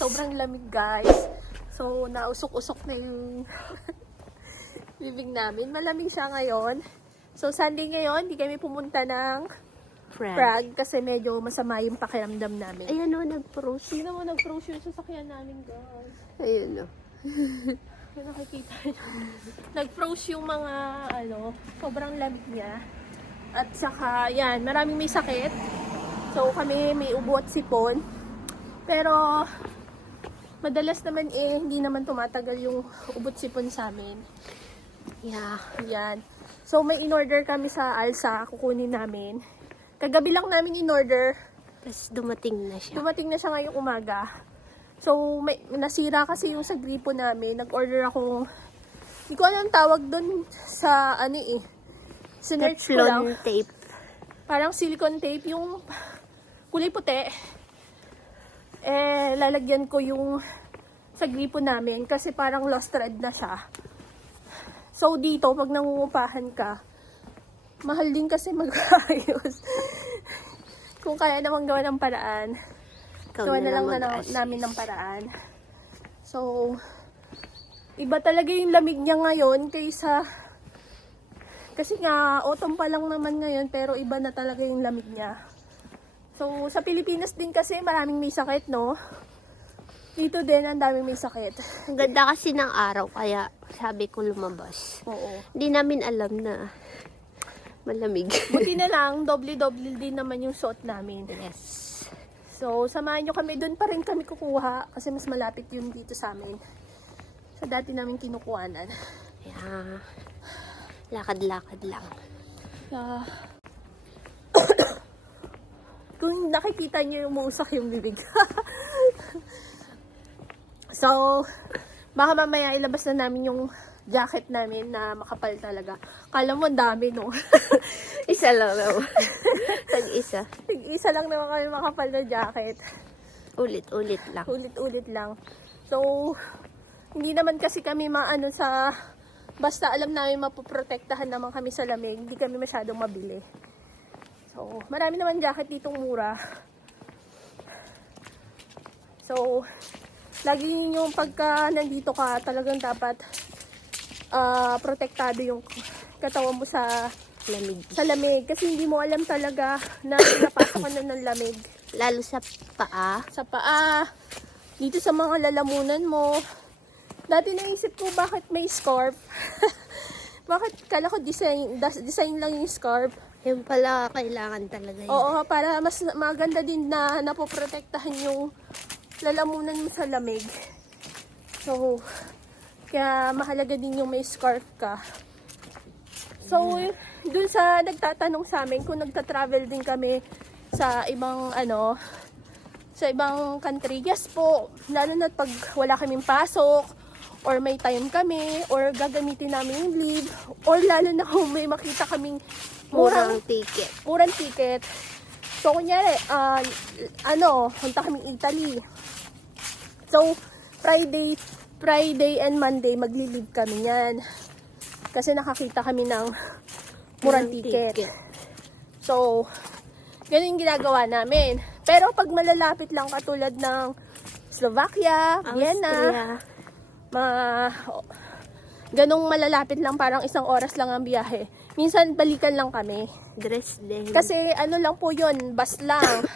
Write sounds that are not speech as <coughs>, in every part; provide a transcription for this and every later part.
Sobrang lamig guys. So, nausok-usok na yung <laughs> bibig namin. Malamig siya ngayon. So, Sunday ngayon, di kami pumunta ng Frag. Prague kasi medyo masama yung pakiramdam namin. Ayan o, nag-froze. Sino mo nag-froze yung sasakyan namin guys? Ayun o. <laughs> Kung nakikita nyo. Nag-froze yung mga, ano, sobrang lamig niya. At saka, yan, maraming may sakit. So, kami may ubo at sipon. Pero, madalas naman eh, hindi naman tumatagal yung ubot sipon sa amin. Yeah. Yan. So, may in-order kami sa Alsa, kukunin namin. Kagabi lang namin in-order. Tapos dumating na siya. Dumating na siya ngayong umaga. So, may, nasira kasi yung sa gripo namin. Nag-order akong, hindi ko alam tawag doon sa, ano eh, sinerch ko lang. Tape. Parang silicone tape, yung kulay puti. Lalagyan ko yung sa gripo namin kasi parang lost thread na siya. So, dito, pag nangungupahan ka, mahal din kasi <laughs> mag-ayos. Kung kaya naman gawa ng paraan, Ikaw gawa na lang na, namin ng paraan. So, iba talaga yung lamig niya ngayon kaysa kasi nga, autumn pa lang naman ngayon, pero iba na talaga yung lamig niya. So, sa Pilipinas din kasi maraming may sakit, no? Dito din, ang daming may sakit. <laughs> Ang ganda kasi ng araw, kaya sabi ko lumabas. Oo. Hindi namin alam na malamig. <laughs> Buti na lang, doble-doble din naman yung suot namin. yes. So, samahan nyo kami. Doon pa rin kami kukuha kasi mas malapit yun dito sa amin. Sa dati namin kinukuhanan. Yeah. Lakad-lakad lang. Yeah. <coughs> Kung nakikita nyo yung umuusak yung bibig. <laughs> so, baka mamaya ilabas na namin yung jacket namin na makapal talaga. Kala mo dami, no? <laughs> Isa lang naman. <laughs> Tag-isa. Isa lang naman kami makapal na jacket. Ulit-ulit lang. Ulit-ulit lang. So, hindi naman kasi kami maano sa basta alam namin mapoprotektahan naman kami sa lamig, hindi kami masyadong mabili. So, marami naman jacket ditong mura. So, lagi yung pagka nandito ka, talagang dapat ah, protektado yung katawan mo sa Lamig. sa lamig kasi hindi mo alam talaga na napasok ka na ng lamig Lalo sa paa. sa paa, dito sa mga lalamunan mo. Dati naisip ko bakit may scarf. <laughs> bakit kala ko design, design lang yung scarf. Yung pala, kailangan talaga yun. Oo, para mas maganda din na napoprotektahan yung lalamunan mo sa lamig. So, kaya mahalaga din yung may scarf ka. So, dun sa nagtatanong sa amin kung nagta-travel din kami sa ibang ano, sa ibang country. Yes po, lalo na pag wala kaming pasok, or may time kami, or gagamitin namin yung leave, or lalo na kung may makita kaming murang Murang ticket. murang ticket. So, kunyari, ah, ano, punta kaming Italy. So, Friday, Friday and Monday, magli-leave kami yan. Kasi nakakita kami ng murang ticket. ticket. So, ganun yung ginagawa namin. Pero pag malalapit lang katulad ng Slovakia, Vienna, Austria. mga oh, ganong malalapit lang parang isang oras lang ang biyahe. Minsan balikan lang kami. Dresden. Kasi ano lang po yun, bus lang.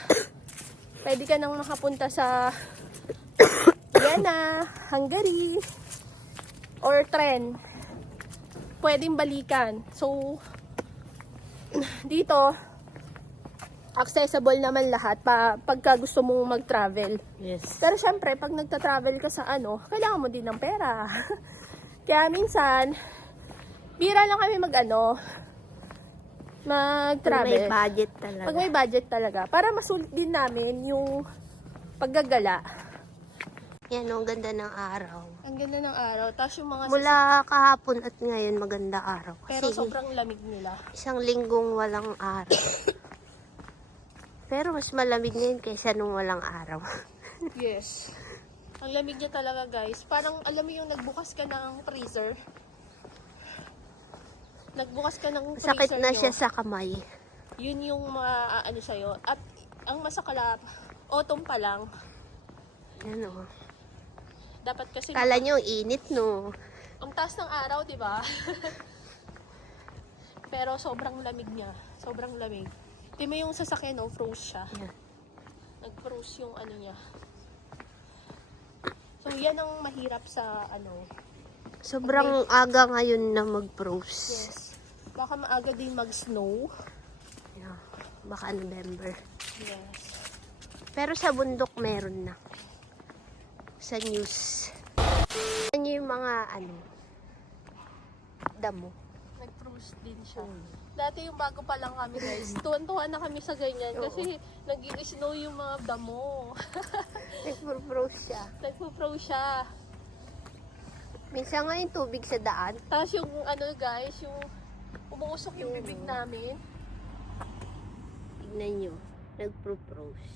<coughs> Pwede ka nang makapunta sa Vienna, Hungary, or tren. Pwedeng balikan. So, dito, accessible naman lahat pa, pagka gusto mong mag-travel. yes. Pero syempre, pag nagta-travel ka sa ano, kailangan mo din ng pera. <laughs> Kaya minsan, bira lang kami mag-ano, Pag may mag-travel. budget talaga. Pag may budget talaga. Para masulit din namin yung paggagala. Yan, oh, ang ganda ng araw. Ang ganda ng araw. Tapos yung mga Mula kahapon at ngayon, maganda araw. Pero Kasi sobrang lamig nila. isang linggong walang araw. <coughs> Pero mas malamig ngayon kaysa nung walang araw. Yes. Ang lamig niya talaga guys. Parang alam mo yung nagbukas ka ng freezer. Nagbukas ka ng freezer Sakit na nyo. siya sa kamay. Yun yung maaano sa'yo. At ang masakala, autumn pa lang. Ano? Dapat kasi Kala nyo, init, no? ang taas ng araw, di ba? <laughs> Pero sobrang lamig niya. Sobrang lamig. Di mo yung sasakyan, no? Froze siya. Yan. Nag-froze yung ano niya. Yan ang mahirap sa ano. Sobrang aga ngayon na mag-froze. Yes. Baka maaga din mag-snow. Yeah. Baka November. Yes. Pero sa bundok meron na. Sa news. Ano yung mga ano? Damo. Nag-froze din siya. Dati yung bago pa lang kami guys, tuwan-tuwa na kami sa ganyan Oo. kasi nag snow yung mga damo. <laughs> Nag-froze siya. Nagpo-froze siya. Minsan nga yung tubig sa daan. Tapos yung ano guys, yung umuusok yung bibig namin. Tignan nyo. Nag-froze.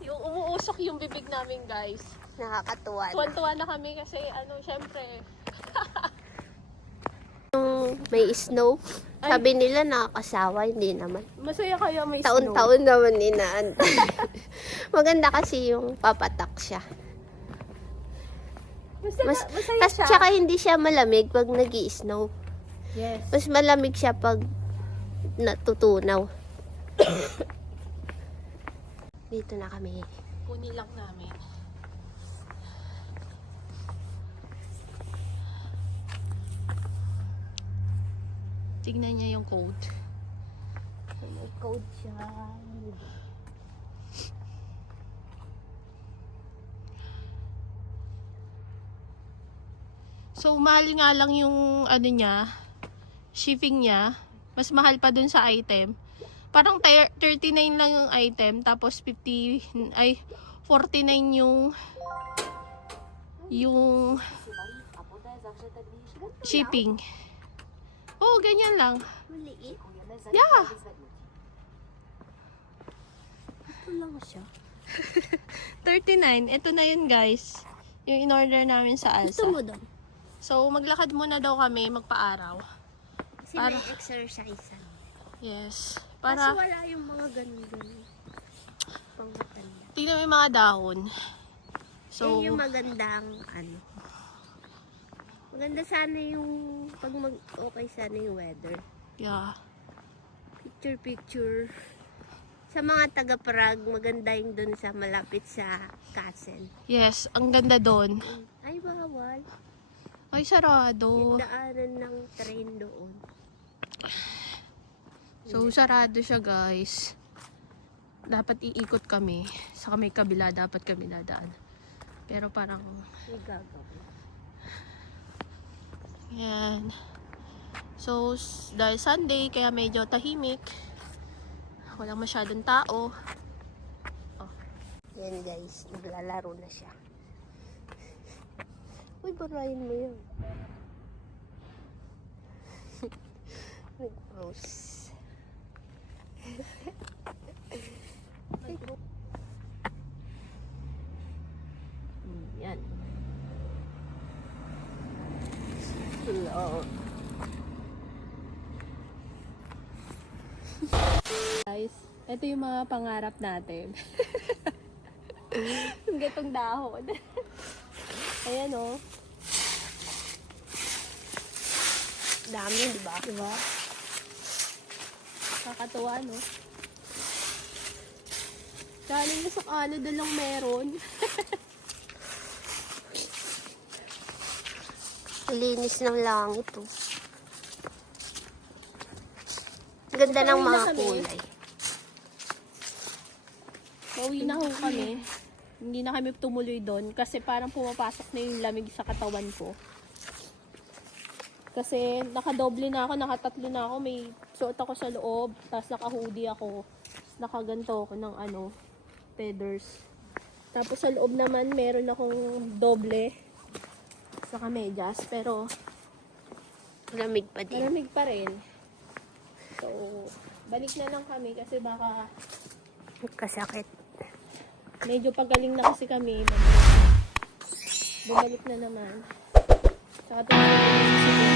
Yung umuusok yung bibig namin guys. Nakakatuwa na. Tuwan-tuwa na kami kasi ano, syempre, <laughs> Yung may snow. Sabi nila nakakasawa, hindi naman. masaya kaya may snow. Taon-taon naman inaan. <laughs> Maganda kasi yung papatak siya. Masaya, Mas, masaya tas, siya. tsaka hindi siya malamig pag nag snow yes. Mas malamig siya pag natutunaw. <coughs> Dito na kami. Kunin lang namin. Tignan niya yung code. May code siya. So, mahal nga lang yung ano niya, shipping niya. Mas mahal pa dun sa item. Parang ter- 39 lang yung item, tapos 50, ay, 49 yung, yung shipping. Oh, ganyan lang. Maliit. Yeah. Ito lang siya. <laughs> 39. Ito na yun, guys. Yung in-order namin sa Alsa. mo daw? So, maglakad muna daw kami, magpa-araw. Kasi Para- may exercise. Yes. Kasi Para, wala yung mga ganun-ganun. Tingnan mo yung mga dahon. So, So, yung magandang ano. Maganda sana yung pag mag okay sana yung weather. yeah. Picture picture. Sa mga taga Prague, maganda yung dun sa malapit sa castle. Yes, ang ganda doon. Ay, bawal. Ay, Yung sarado. daanan ng train doon. So, sarado siya, guys. Dapat iikot kami. Sa may kabila, dapat kami dadaan. Pero parang, May gagawin. Yan. So, dahil Sunday, kaya medyo tahimik. Walang masyadong tao. Yan guys, naglalaro na siya. Uy, barayin mo yun. <laughs> Nag-rose. Hmm, Yan. Hello. Guys, ito yung mga pangarap natin. <laughs> yung gatong dahon. Ayan oh. Dami, di ba? Diba? Kakatuwa, no? Galing na sa Canada lang meron. <laughs> Linis ng langit, oh. Ganda ng mga kulay. Pauwi na ho kami. Hindi na kami tumuloy doon kasi parang pumapasok na yung lamig sa katawan ko. Kasi nakadoble na ako, nakatatlo na ako. May suot ako sa loob, tapos naka-hoodie ako. Nakaganto ako ng ano, feathers. Tapos sa loob naman, meron akong doble sa kamedyas. Pero Lamig pa din. malamig pa rin. So, balik na lang kami kasi baka Kasakit. Medyo pagaling na kasi kami. Bumalik, na naman. Saka siguro.